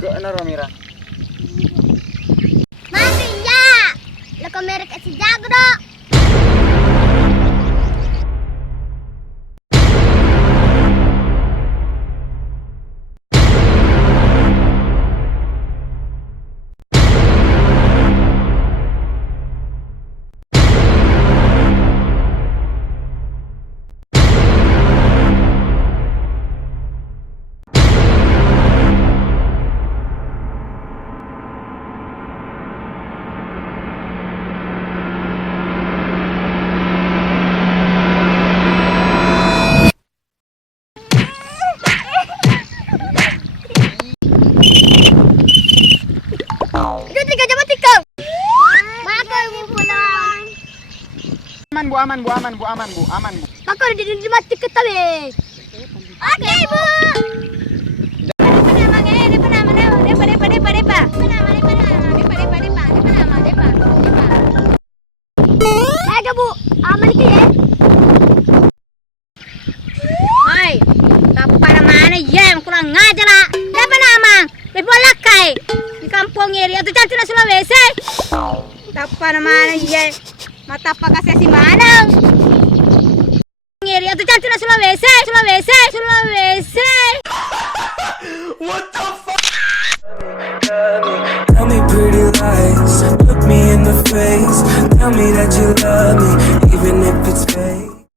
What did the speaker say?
Gak na Romira. Mati ya. Lo kamera kasih jago dok. Aman bu. Pakar di mati ketabe. Oke bu. Ayo bu, aman ke ya? Hai, kapan mana ya kurang ngajar lah. Siapa nama? Lepola kai di kampung iri atau cantik Sulawesi. Kapan mana ya? Mata apa kasih si mana? Iri atau cantik Sulawesi.